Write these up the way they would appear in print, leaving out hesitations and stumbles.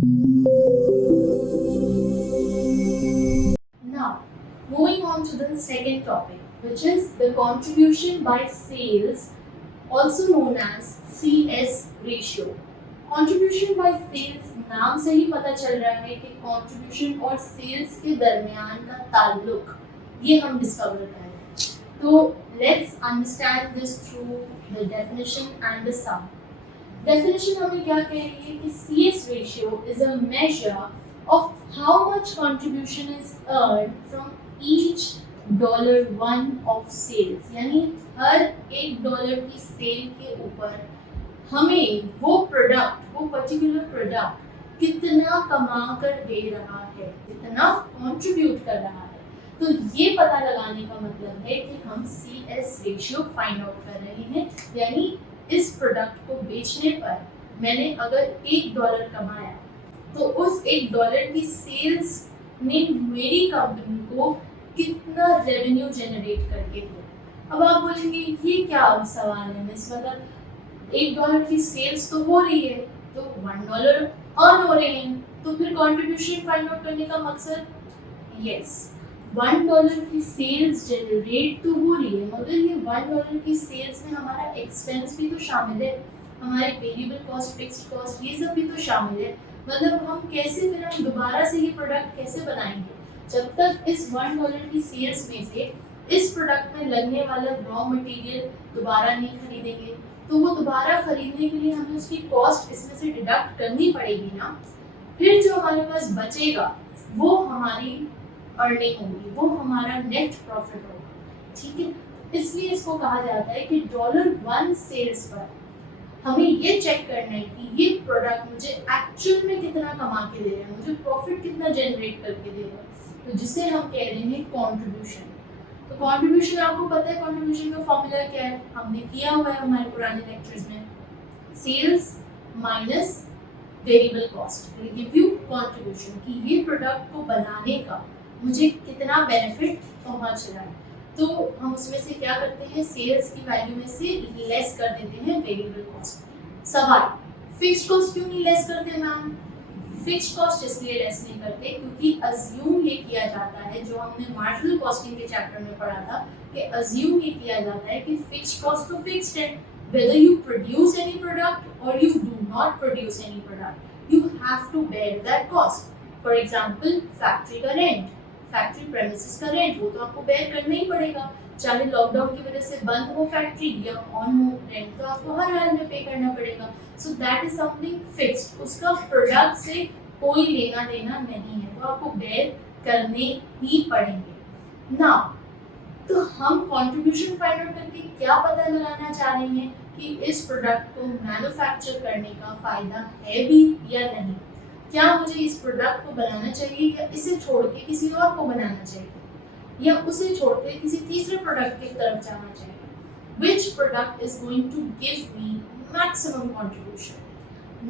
Now, moving on to the second topic, which is the contribution by sales, also known as CS ratio. Contribution by sales, नाम से ही पता चल रहा है कि कंट्रीब्यूशन और सेल्स के दरमियान का ताल्लुक ये हम डिस्कवर करें। तो let's understand this through the definition and the sum. Definition हमें क्या कह रही है कि CS ratio is a measure of how much contribution is earn from each $1 of sales, यानी हर $1 की सेल के ऊपर हमें वो प्रोडक्ट, वो पर्टिकुलर प्रोडक्ट कितना कमा कर दे रहा है, कितना कंट्रीब्यूट कर रहा है। तो ये पता लगाने का मतलब है कि हम CS रेशियो फाइंड आउट कर रहे हैं, यानी इस प्रोडक्ट को बेचने पर मैंने अगर $1 कमाया तो उस $1 की सेल्स ने मेरी कंपनी को कितना रेवेन्यू जनरेट करके दिया। अब आप बोलेंगे ये क्या सवाल है मिस, मतलब $1 की सेल्स तो हो रही है तो $1 अर्न हो रहे हैं, तो फिर कंट्रीब्यूशन फाइंड आउट करने का मकसद, यस, $1 की सेल्स जनरेट तो हो रही है, मगर ये $1 की सेल्स में हमारा एक्सपेंस भी तो शामिल है, हमारे वेरिएबल कॉस्ट, फिक्स्ड कॉस्ट, ये सब भी तो शामिल है। मतलब हम कैसे, फिर हम दोबारा से ये प्रोडक्ट कैसे बनाएंगे जब तक इस $1 की सेल्स में से इस प्रोडक्ट में लगने वाला रॉ मटेरियल दोबारा नहीं खरीदेंगे, तो वो दोबारा खरीदने के लिए हमें उसकी कॉस्ट इसमें से डिडक्ट करनी पड़ेगी ना। फिर जो हमारे पास बचेगा वो हमारी अर्निंग होगी, वो हमारा नेट प्रॉफिट होगा, ठीक है। इसलिए इसको कहा जाता है कि $1 सेल्स पर हमें ये चेक करना है कि ये प्रोडक्ट मुझे एक्चुअल में कितना कमा के दे रहा है, मुझे प्रॉफिट कितना जनरेट करके दे रहा है, तो जिसे हम कह रहे हैं कंट्रीब्यूशन। तो कंट्रीब्यूशन आपको पता है, कंट्रीब्यूशन का फॉर्मूला क्या है, हमने किया हुआ है हमारे पुराने लेक्चर्स में, sales minus variable cost will give you contribution, कि ये प्रोडक्ट को बनाने का मुझे कितना बेनिफिट पहुंच रहा है। तो हम उसमें से क्या करते हैं, सेल्स की वैल्यू में से लेस कर देते हैं वेरिएबल कॉस्ट। सवाल, फिक्स्ड कॉस्ट क्यों नहीं लेस करते मैम? फिक्स्ड कॉस्ट इसलिए लेस नहीं करते क्योंकि अज्यूम ये किया जाता है, जो हमने मार्जिनल कॉस्टिंग के चैप्टर में पढ़ा था, कि अज्यूम ये किया जाता है कि फिक्स्ड कॉस्ट तो फिक्स्ड है, whether you produce any product or you do not produce any product, you have to bear that cost. For example, factory का रेंट, फैक्ट्री प्रेमिसेस का रेंट, वो तो आपको बेयर करना ही पड़ेगा, चाहे लॉकडाउन की वजह से बंद हो फैक्ट्री या ऑन हो, रेंट तो आपको हर हाल में पे करना पड़ेगा। So that is something fixed, उसका प्रोडक्ट से कोई लेना देना नहीं है, तो आपको बेयर करने ही पड़ेंगे ना। तो हम कंट्रीब्यूशन फाइंड आउट करके क्या पता लगाना चाह रहे हैं कि इस प्रोडक्ट को मैन्युफैक्चर करने का फायदा है भी या नहीं, क्या मुझे इस प्रोडक्ट को बनाना चाहिए या इसे छोड़ के किसी और को बनाना चाहिए, या उसे छोड़ के किसी तीसरे प्रोडक्ट की तरफ जाना चाहिए। Which product is going to give me maximum contribution?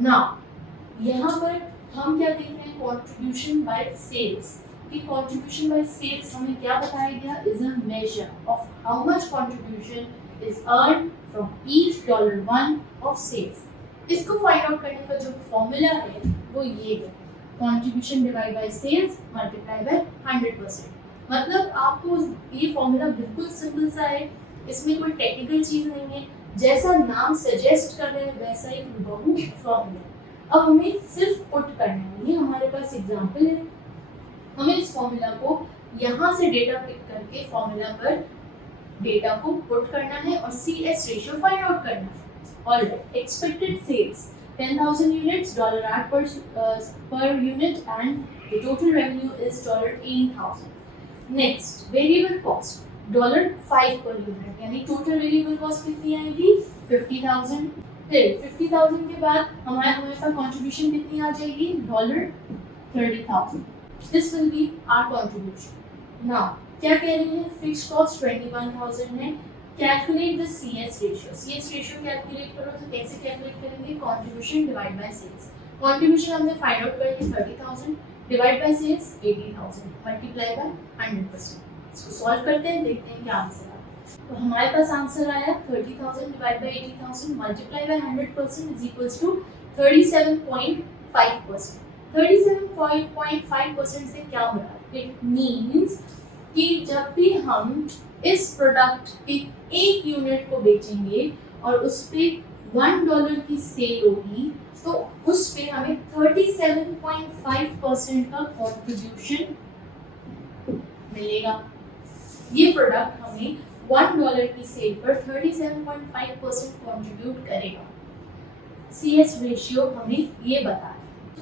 Now, यहाँ पर हम क्या देख रहे हैं, contribution by sales। कि contribution by sales हमें क्या बताया गया, is a measure of how much contribution is earned from each $1 of sales। इसको फाइंड आउट करने का जो फॉर्मूला है वो ये है, contribution divided by sales multiplied by 100%। मतलब आपको ये फॉर्मूला बिल्कुल सिंपल सा है, इसमें कोई टेक्निकल चीज नहीं है, जैसा नाम सजेस्ट कर रहे हैं वैसा ही बहु फॉर्मूला। अब हमें सिर्फ पुट करना है, ये हमारे पास एग्जांपल है, हमें इस फॉर्मूला को यहाँ से डेटा पिक करके फॉर्मूला पर डेटा को पुट करना है और CS रेशियो फाइंड आउट करना है। Alright, expected sales 10,000 units, $8 per unit, and the total revenue is $80,000. Next, variable cost $5 per unit, यानी टोटल वेरिएबल कॉस्ट कितनी आएगी, 50,000। फिर 50,000 के बाद हमारे पास कंट्रीब्यूशन कितनी आ जाएगी, $30,000। This will be our contribution. Now क्या कह रहे हैं, फिक्स्ड कॉस्ट 21,000 है, calculate the CS ratio. CS ratio calculate करो तो कैसे कैलकुलेट करेंगे, contribution divide by sales. Contribution हमने फाइंड आउट कर लिया 30,000, divide by sales 80,000, multiply by 100%। इसको सॉल्व करते हैं, देखते हैं क्या आंसर आता है। तो हमारे पास आंसर आया 30,000 divide by 80,000 multiply by 100% is equals to 37.5%। 37.5% से क्या हो रहा है? इट मीन्स कि जब भी हम इस प्रोडक्ट के एक यूनिट को बेचेंगे और उस पे $1 की सेल होगी तो उस पे हमें 37.5% का कंट्रीब्यूशन मिलेगा। ये प्रोडक्ट हमें $1 की सेल पर 37.5% कंट्रीब्यूट करेगा। CS रेशियो हमें ये बता रहा है।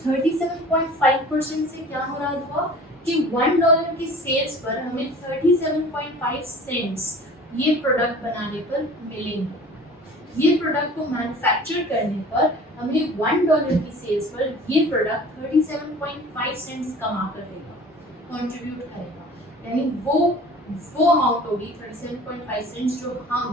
37.5% से क्या हो रहा था कि $1 की सेल्स पर हमें 37.5 सेंट्स ये प्रोडक्ट बनाने पर मिलेंगे। ये प्रोडक्ट को मैन्युफैक्चर करने पर हमें $1 की सेल्स पर ये प्रोडक्ट 37.5 सेंट्स कमा कर देगा, कंट्रीब्यूट करेगा। यानी वो अमाउंट होगी 37.5 सेंट्स जो हम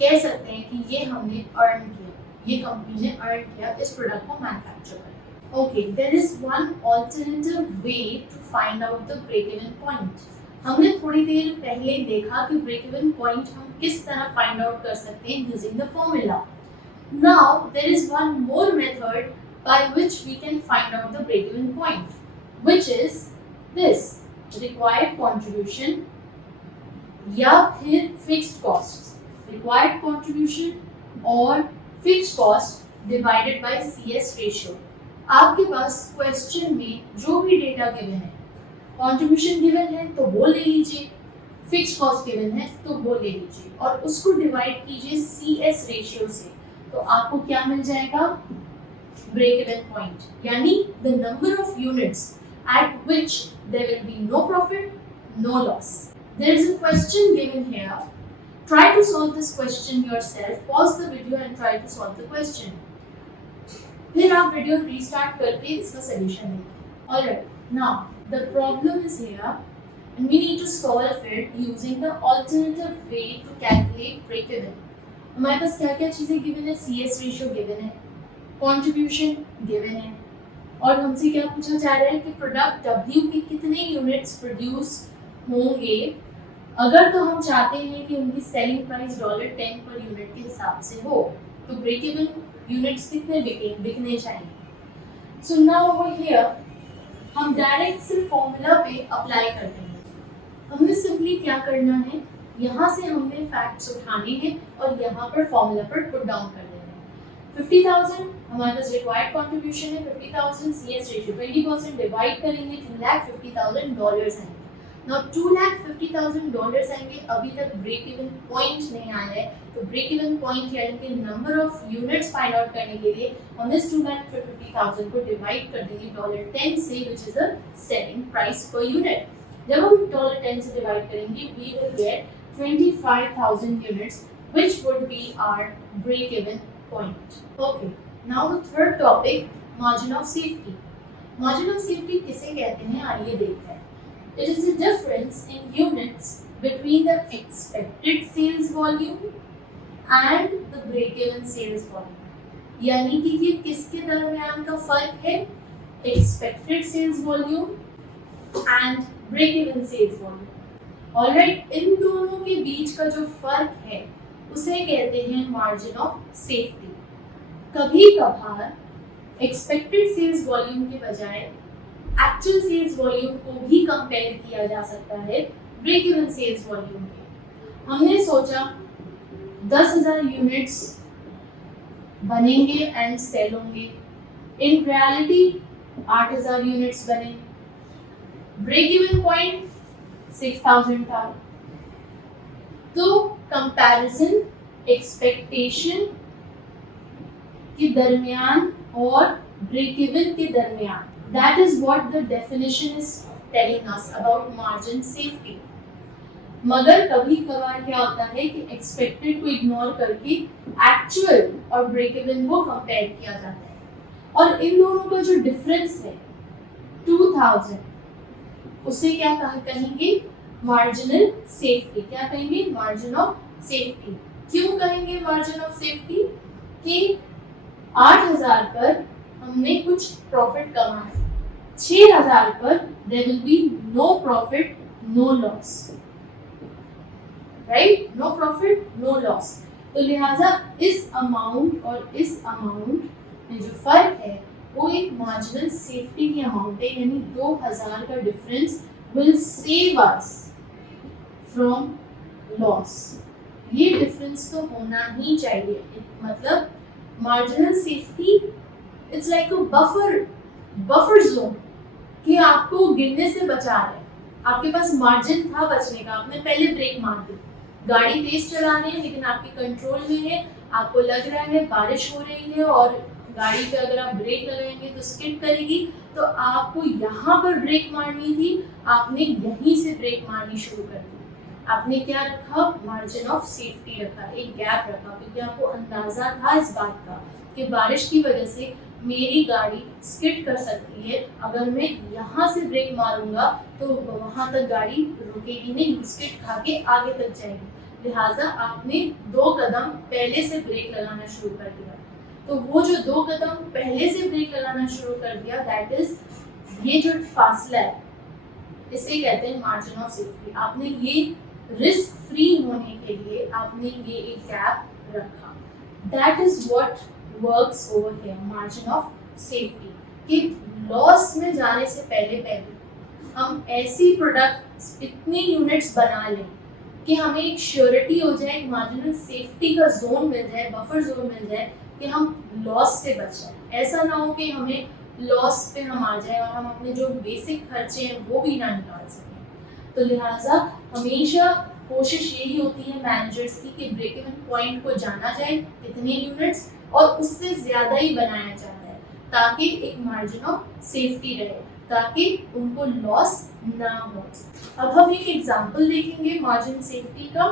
कह सकते हैं कि ये हमने अर्न किया, ये कंपनी ने अर्न किया इस प्रोडक्ट को मैन्युफैक्चर करके। Okay, there is one alternative way to find out the break-even point. हमने थोड़ी देर पहले देखा कि break-even point हम किस तरह find out कर सकते हैं using the formula. Now there is one more method by which we can find out the break-even point, which is this: required contribution या फिर fixed costs. Required contribution और fixed cost divided by CS ratio. आपके पास question में जो भी data given है, contribution given है तो वो ले लीजिए, फिक्स्ड कॉस्ट गिवन है तो वो ले लीजिए और उसको डिवाइड कीजिए CS रेशियो से, तो आपको क्या मिल जाएगा? ब्रेक इवन पॉइंट, यानी the number of units at which there will be no profit, no loss. There is a question given here, try to solve this question yourself, pause the video and try to solve the question. फिर आप video restart करके इसका solution देखिए। Alright, now the problem is here and we need to solve it using the alternative way to calculate break even. हमारे पास क्या क्या चीजें given है? CS रेशियो गिवन है, कंट्रीब्यूशन गिवन है और हमसे क्या पूछा जा रहा है कि प्रोडक्ट W के कितने यूनिट्स प्रोड्यूस होंगे अगर तो हम चाहते हैं कि उनकी सेलिंग प्राइस $10 पर यूनिट के हिसाब से हो, तो ब्रेक इवन यूनिट्स कितने बिकने चाहिए। सो नाउ ओवर हियर हम डायरेक्ट सिर्फ फॉर्मूला पे अप्लाई करते हैं। हमने सिंपली क्या करना है, यहाँ से हमने फैक्ट्स उठाने हैं और यहाँ पर फॉर्मूला पर पुट डाउन कर देना है। 50,000 हमारे पास रिक्वायर्ड कंट्रीब्यूशन है, 50,000 CS रेशियो 20% डिवाइड करेंगे, $2,50,000 आएंगे। Now $2,50,000 आएंगे, अभी तक ब्रेक इवन पॉइंट नहीं आया है, तो ब्रेक इवन पॉइंट यानी कि number of units find out करने के लिए हम इस 2,50,000 को डिवाइड कर देंगे $10 से, which is a selling price per unit। जब हम $10 से डिवाइड करेंगे, we will get 25,000 units, which would be our break even point. Okay, now the third topic, margin of safety. Margin of safety किसे कहते हैं, आइए देखते हैं। It is the difference in units between the expected sales volume and the break-even sales volume. यानी कि ये किसके दरमियान का फर्क है? Expected sales volume and break-even sales volume. Alright, इन दोनों के बीच का जो फर्क है उसे कहते हैं margin of safety. कभी कभार expected sales volume के बजाय एक्चुअल सेल्स वॉल्यूम को भी कंपेयर किया जा सकता है ब्रेक इवन सेल्स वॉल्यूम पे। हमने सोचा 10,000 यूनिट्स बनेंगे एंड सेल होंगे, इन रियलिटी 8,000 यूनिट्स बने, ब्रेक इवन पॉइंट 6,000 था। तो कंपैरिजन एक्सपेक्टेशन के दरमियान और ब्रेक इवन के दरमियान, that is what the definition is telling us about margin safety. मगर कभी कभार क्या होता है कि एक्सपेक्टेड को इग्नोर करके एक्चुअल और ब्रेक इवन को कंपेयर किया जाता है और इन दोनों का जो डिफरेंस है 2,000, उसे क्या कहेंगे? Marginal safety. क्या कहेंगे? Margin of safety. क्यों कहेंगे मार्जिन ऑफ सेफ्टी? कि 8,000 पर हमने कुछ प्रॉफिट कमाया, 6,000 पर there will be no profit no loss, right? No profit no loss. तो लिहाजा इस अमाउंट और इस अमाउंट में जो फर्क है वो एक मार्जिनल सेफ्टी की अमाउंट है, यानी 2000 का difference will save us from loss. ये डिफरेंस तो होना ही चाहिए। मतलब marginal safety it's like a buffer zone कि आपको गिरने से बचा रहे। आपके पास मार्जिन था बचने का, आपने पहले ब्रेक मार दी, गाड़ी तेज चला रहे हैं लेकिन आपके कंट्रोल में है, आपको लग रहा है बारिश हो रही है और गाड़ी पे अगर आप ब्रेक लगाएंगे तो स्किड करेगी, तो आपको यहाँ पर ब्रेक मारनी थी, आपने यहीं से ब्रेक मारनी शुरू कर दी। आपने क्या रखा? मार्जिन ऑफ सेफ्टी रखा, एक गैप रखा, क्योंकि आपको अंदाजा था इस बात का कि बारिश की वजह से मेरी गाड़ी स्किड कर सकती है। अगर मैं यहाँ से ब्रेक मारूंगा तो वहां तक गाड़ी रुकेगी नहीं, स्किड खा के आगे तक जाएगी। लिहाजा आपने 2 कदम पहले से ब्रेक लगाना शुरू कर दिया। तो वो जो 2 कदम पहले से ब्रेक लगाना शुरू कर दिया, दैट इज ये जो फासला है, इसे कहते हैं मार्जिन ऑफ सेफ्टी। आपने ये रिस्क फ्री होने के लिए आपने ये एक गैप रखा। That is what works over here, margin of safety. कि लॉस में जाने से पहले हम ऐसी प्रोडक्ट इतनी यूनिट्स बना लें कि हमें एक श्योरिटी हो जाए, एक मार्जिनल सेफ्टी का जोन मिल जाए, बफर जोन मिल जाए कि हम लॉस से बच जाए। ऐसा ना हो कि हमें लॉस पे हम आ जाए और हम अपने जो बेसिक खर्चे हैं वो भी ना निकाल सकें। तो लिहाजा हमेशा कोशिश यही होती है मैनेजर्स की कि ब्रेक इवन पॉइंट को जाना जाए, कितने यूनिट्स, और उससे ज़्यादा ही बनाया जाता है ताकि एक मार्जिन ऑफ सेफ्टी रहे, ताकि उनको लॉस ना हो। अब हम एक एग्जांपल देखेंगे मार्जिन सेफ्टी का।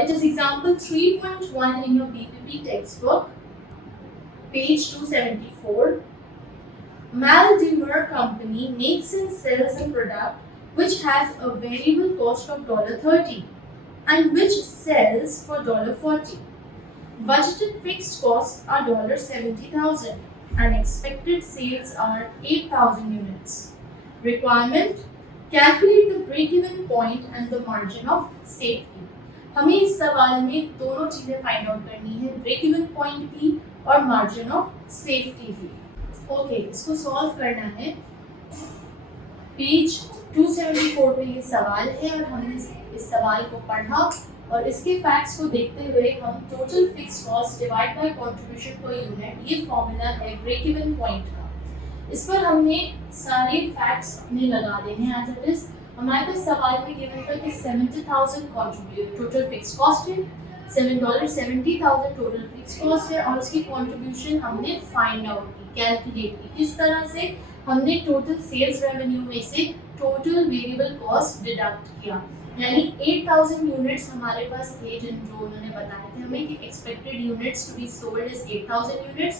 It is example 3.1 in your BPP textbook, page 274. Maldimer Company makes and sells a product which has a variable cost of $30 and which sells for $40. Budgeted fixed costs are $70,000 and expected sales are 8,000 units. Requirement: calculate the break-even point and the margin of safety. हमें इस सवाल में दोनों चीजें find out करनी है, break even point की और मार्जिन ऑफ सेफ्टी की। ओके, इसको सॉल्व करना है। पेज 274 पे ये सवाल है और हमने इस सवाल को पढ़ा और इसके फैक्ट्स को देखते हुए हम total fixed cost divide by contribution per unit, ये फॉर्मूला है ब्रेक इवन पॉइंट का, इस पर हमने सारे फैक्ट्स अपने लगा देने हैं एज इट इज। हमारे पास सवाल में गिवन था कि 70,000 कंट्रीब्यूट टोटल फिक्स कॉस्ट है, $70,000 टोटल फिक्स कॉस्ट है और उसकी कंट्रीब्यूशन हमने फाइंड आउट की, कैलकुलेट की। किस तरह से? हमने टोटल सेल्स रेवेन्यू में से टोटल वेरिएबल कॉस्ट डिडक्ट किया, यानी 8,000 यूनिट्स हमारे पास थे जो उन्होंने बताए थे हमें कि expected units to be sold is 8,000 units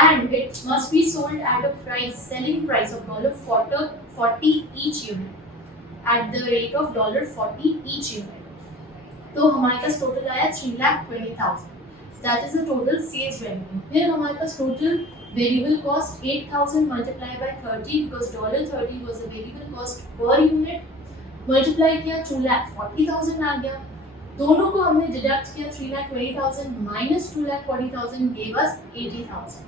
and it must be sold at a price, selling price of $40 each unit, at the rate of $40 each unit. तो हमारे पास टोटल आया 3,20,000, that is the total sales revenue. फिर हमारे पास total variable cost 8,000 multiplied by 30 because $30 was the variable cost per unit, multiply किया 2,40,000 आ गया। दोनों को हमने डिडक्ट किया, 3,20,000 minus 2,40,000 gave us 80,000.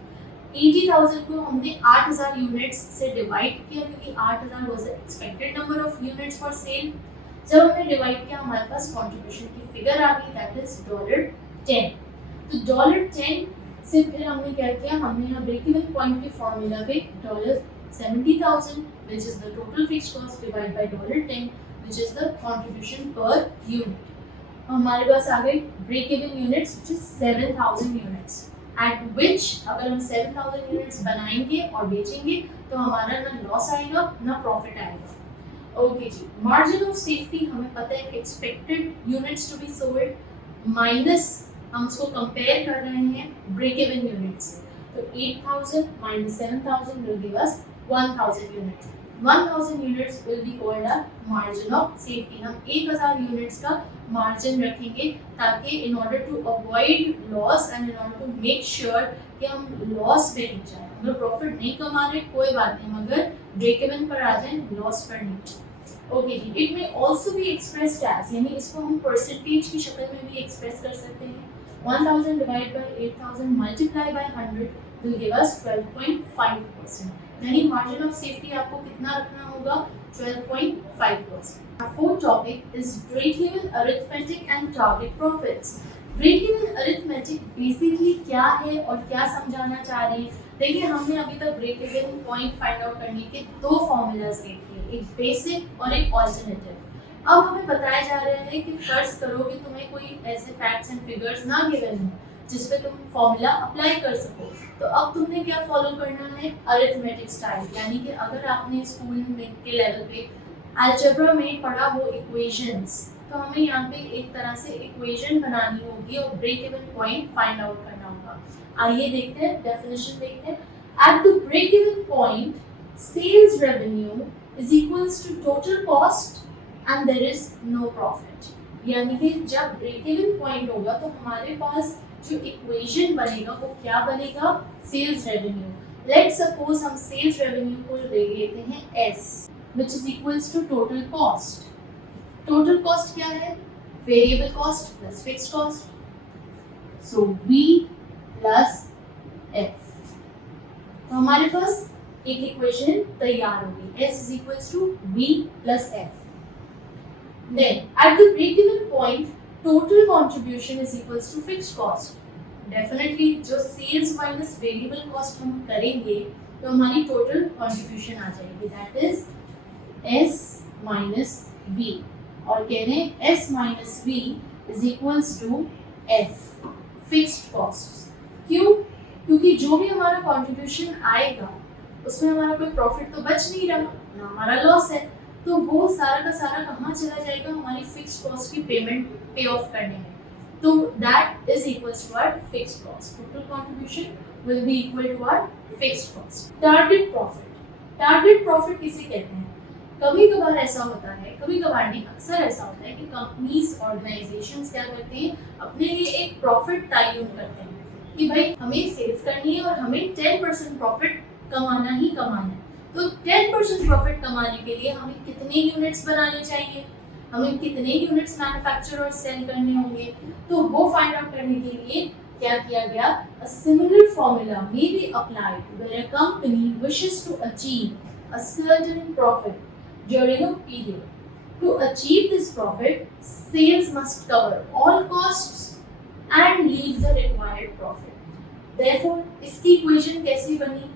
80,000 को हमने 8,000 यूनिट्स से डिवाइड किया क्योंकि 8,000 was the expected number of units for sale. जब हमने डिवाइड किया हमारे पास कंट्रीब्यूशन की फिगर आ गई, दैट इज $10। तो $10 से फिर हमने क्या किया, हमने यहाँ ब्रेक इवन पॉइंट के फॉर्मूला पे $70,000 which is the total fixed cost divide by $10 which is the contribution per unit. हमारे पास आ गए break even units which is 7,000 units, at which अगर हम 7,000 यूनिट्स बनाएंगे और बेचेंगे तो हमारा ना लॉस आएगा ना प्रॉफिट आएगा। ओके जी, मार्जिन ऑफ सेफ्टी हमें पता है expected units to be sold minus हम उसको कंपेयर कर रहे हैं ब्रेक इवन यूनिट्स से, तो 8,000 minus 7,000 will give us 1,000 units. 1,000 units will be called a margin of safety. हम 1,000 यूनिट्स का मार्जिन रखेंगे ताकि in order to avoid loss and in order to make sure कि हम लॉस पे नहीं जाए। अगर प्रॉफिट नहीं कमा रहे कोई बात नहीं, मगर ब्रेक इवन पर आ जाए, लॉस पर नहीं। ओके जी, इट में ऑल्सो भी एक्सप्रेस्ड एज, यानी इसको हम परसेंटेज की शक्ल में भी एक्सप्रेस कर सकते हैं। 1,000 divide by 8,000 multiply by 100 will give us 12.5%. यानी मार्जिन ऑफ सेफ्टी आपको कितना रखना होगा? 12.5%. Our fourth topic is break-even arithmetic and target profits. Break-even arithmetic basically क्या है और क्या समझाना चाह रहे हैं? देखिए, हमने अभी तक break-even point find out करने के दो formulas देखे, एक बेसिक और एक ऑल्टरनेटिव। अब हमें बताया जा रहा है कि फर्ज करो कि तुम्हें कोई ऐसे फैक्ट्स एंड फिगर्स ना गिवन हो जिस पे तुम फॉर्मूला अप्लाई कर सको, तो अब तुमने क्या फॉलो करना है? Arithmetic style. यानी कि अगर आपने स्कूल में के लेवल पे अलजेब्रा में पढ़ा हो इक्वेशंस, तो हमें यहाँ पे एक तरह से इक्वेशन बनानी होगी और break even point find out करना होगा। आइए देखते हैं, डेफिनेशन देखते हैं। At the break even point sales revenue is equals to total cost and there is no profit. यानी कि जब ब्रेक इवन पॉइंट होगा तो हमारे पास जो इक्वेशन बनेगा वो क्या बनेगा? Sales revenue. लेट्स सपोज हम सेल्स रेवेन्यू को ले लेते हैं S, which is equals to total cost. Total cost क्या है? Variable cost plus fixed cost. So V plus F. तो हमारे पास एक इक्वेशन तैयार होगी, S is equals to V plus F. Then at the break-even point, total contribution is equals to fixed cost. Definitely जो sales minus variable cost हम करेंगे तो हमारी total contribution आ जाएगी, that is S minus V, और कह रहे हैं S minus V is equals to F, fixed costs। क्यों? क्योंकि जो भी हमारा contribution आएगा उसमें हमारा कोई profit तो बच नहीं रहा, ना हमारा loss है, तो वो सारा का सारा कहाँ चला जाएगा? हमारी फिक्स कॉस्ट की पेमेंट पे ऑफ करने में। तो that is equals to our fixed cost. Total contribution will be equal to our fixed cost. Target profit. Target profit किसे कहते हैं? कभी कभार ऐसा होता है, कभी कभार नहीं, अक्सर ऐसा होता है कि कंपनीज ऑर्गेनाइजेशंस क्या करते हैं, अपने लिए एक प्रॉफिट तयन करते हैं कि भाई हमें सेल्स करनी है और हमें 10% प्रॉफिट कमाना ही कमाना है। तो 10% प्रॉफिट कमाने के लिए हमें कितने यूनिट्स बनाने चाहिए, हमें कितने यूनिट्स मैन्युफैक्चर और सेल करने होंगे, तो वो फाइंड आउट करने के लिए क्या किया गया? A similar formula may be applied where a company wishes to achieve a certain profit during a period. To achieve this profit, sales must cover all costs and leave the required profit. Therefore, इसकी equation कैसी बनी?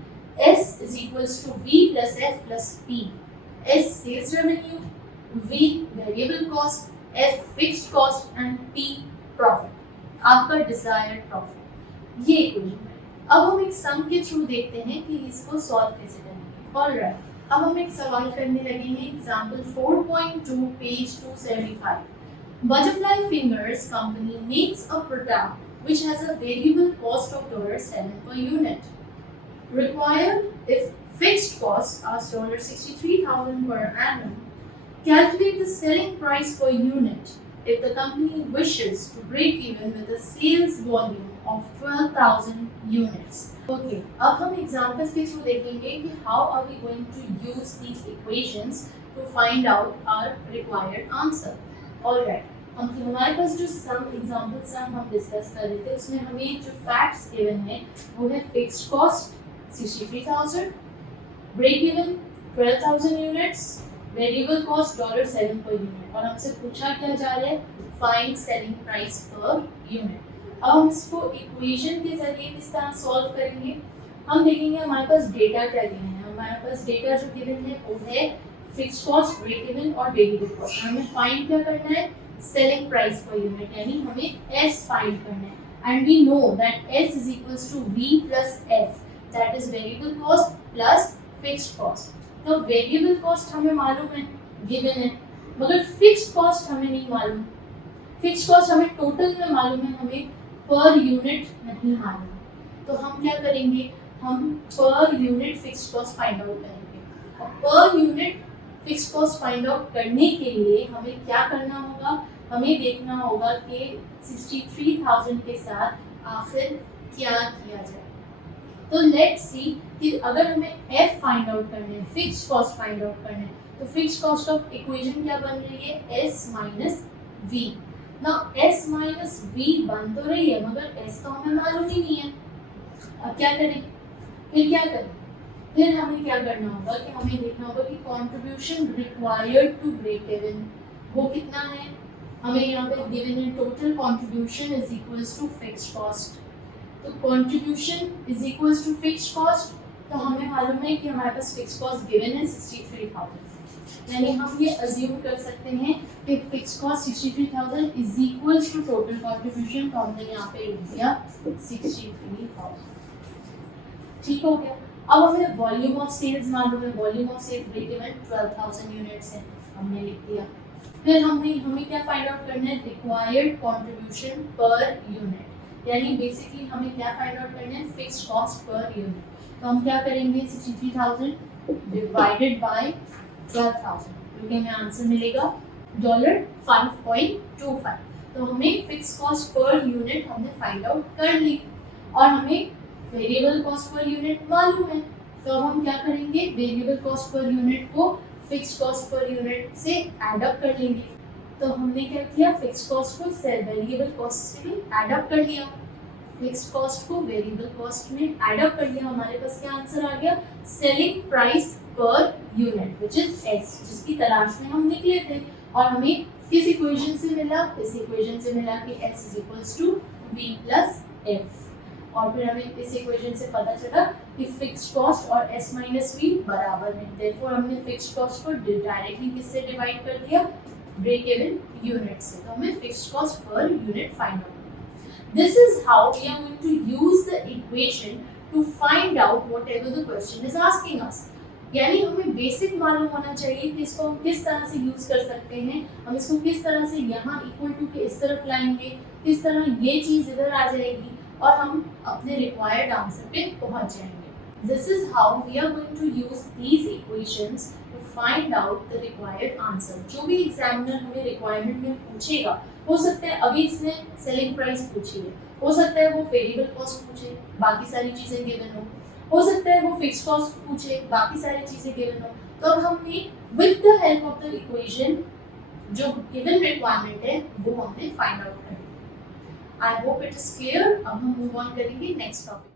S is equals to V plus F plus P. S sales revenue, V variable cost, F fixed cost and P profit. आपका desired profit। ये equation है। अब हम एक सम के थ्रू देखते हैं कि इसको सॉल्व कैसे करेंगे। ऑलराइट, अब हम एक सवाल करने लगे हैं। Example 4.2 page 275। Butterfly Fingers company makes a product which has a variable cost of $7 per unit. Required if fixed costs are $63,000 per annum. Calculate the selling price per unit if the company wishes to break even with a sales volume of 12,000 units. Okay, अब हम examples के through देखेंगे कि how are we going to use these equations to find out our required answer. Alright, हमारे पास जो some examples हम discuss कर रहे थे उसमें हमें जो फैक्ट्स गिवन है वो है fixed cost 63,000, break even 12,000 units, variable cost $7 per unit, और हमसे पूछा क्या जा रहा है? Find selling price per unit। अब हम इसको इक्वेशन के जरिए किस तरह सॉल्व करेंगे? हम देखेंगे हमारे पास डेटा क्या गिवन है। हमारे पास डेटा जो गिवन है वो है फिक्स्ड कॉस्ट, ब्रेक इवन और वेरिएबल कॉस्ट। हमें फाइंड क्या करना है? सेलिंग प्राइस पर यूनिट, यानी हमें S फाइंड करना है। And we know that S is equals to V plus F, that is variable cost plus fixed cost. तो वेरिएबल कॉस्ट हमें मालूम है, गिवन है, मगर फिक्स्ड कॉस्ट हमें नहीं मालूम। फिक्स्ड कॉस्ट हमें टोटल में मालूम है, हमें पर यूनिट नहीं मालूम। तो हम क्या करेंगे? हम per unit fixed cost find out करेंगे। और per unit fixed cost find out करने के लिए हमें क्या करना होगा? हमें देखना होगा कि 63,000 के साथ आखिर क्या किया जाए। तो लेट्स सी कि अगर हमें F फाइंड आउट करना है, फिक्स्ड कॉस्ट फाइंड आउट करना है, तो फिक्स्ड कॉस्ट ऑफ इक्वेशन क्या बन रही है? S minus V। Now S minus V बन तो रही है मगर S तो हमें मालूम ही नहीं है। अब क्या करें? फिर क्या करें, फिर हमें क्या करना होगा कि हमें देखना होगा कि contribution required to break even वो कितना है। हमें यहाँ पे गिवन है total contribution is equals to fixed cost. तो contribution is equals to fixed cost, तो हमें मालूम है कि हमारे पास फिक्स्ड कॉस्ट गिवन है 63,000, यानी हम ये अज्यूम कर सकते हैं कि fixed cost 63,000 is equals to total contribution. तो हमने यहाँ पे लिख दिया 63,000। ठीक हो गया। अब हमें वॉल्यूम ऑफ सेल्स मालूम है, volume of sales break even 12,000 units है, हमने लिख दिया। फिर हमें क्या फाइंड आउट करना है, रिक्वायर्ड कंट्रीब्यूशन पर यूनिट, यानी बेसिकली हमें क्या फाइंड आउट करना है, फिक्स्ड कॉस्ट पर यूनिट। तो हम क्या करेंगे, 63,000 डिवाइडेड बाय 12,000, क्योंकि हमें आंसर मिलेगा $5.25। तो हमें फिक्स्ड कॉस्ट पर यूनिट हमने फाइंड आउट कर ली और हमें वेरिएबल कॉस्ट पर यूनिट मालूम है। तो अब हम क्या करेंगे, वेरिएबल कॉस्ट पर यूनिट को फिक्स्ड कॉस्ट पर यूनिट से ऐड अप कर लेंगे। तो हमने क्या किया, फिक्स्ड कॉस्ट को वेरिएबल कॉस्ट से भी ऐड अप कर लिया, फिक्स्ड कॉस्ट को वेरिएबल कॉस्ट में ऐड अप कर लिया। हमारे पास क्या आंसर आ गया, selling price per unit which is S, जिसकी तलाश में हम निकले थे। और हमें किस इक्वेशन से मिला, इस इक्वेशन से मिला कि s is equals to v plus f। और फिर हमें इस इक्वेशन से पता चला कि फिक्स्ड कॉस्ट और s माइनस v बराबर है। देयरफॉर हमने फिक्स्ड कॉस्ट को डायरेक्टली किससे डिवाइड कर दिया, ब्रेक इवन यूनिट से। तो हमें fixed cost per unit find out. This is how we are going to use the equation to find out whatever the question is asking us. यानी हमें basic मालूम होना चाहिए कि इसको हम किस तरह से यूज कर सकते हैं, हम इसको किस तरह से यहाँ इक्वल टू के इस तरफ लाएंगे, किस तरह ये चीज इधर आ जाएगी और हम अपने रिक्वायर्ड आंसर पे पहुंच जाएंगे। This is how we are going to use these equations to find out the required answer. जो भी एग्जामिनर हमें रिक्वायरमेंट में पूछेगा, हो सकता है अभी इसने सेलिंग प्राइस पूछी है, हो सकता है वो वेरिएबल कॉस्ट पूछे, बाकी सारी चीजें गिवन हो सकता है वो फिक्स्ड कॉस्ट पूछे, बाकी सारी चीजें गिवन हो। तो अब हमने with the help of the equation जो गिवन रिक्वायरमेंट है वो हमने फाइंड आउट करनी है। I hope it is clear. अब हम मूव ऑन करेंगे नेक्स्ट टॉपिक।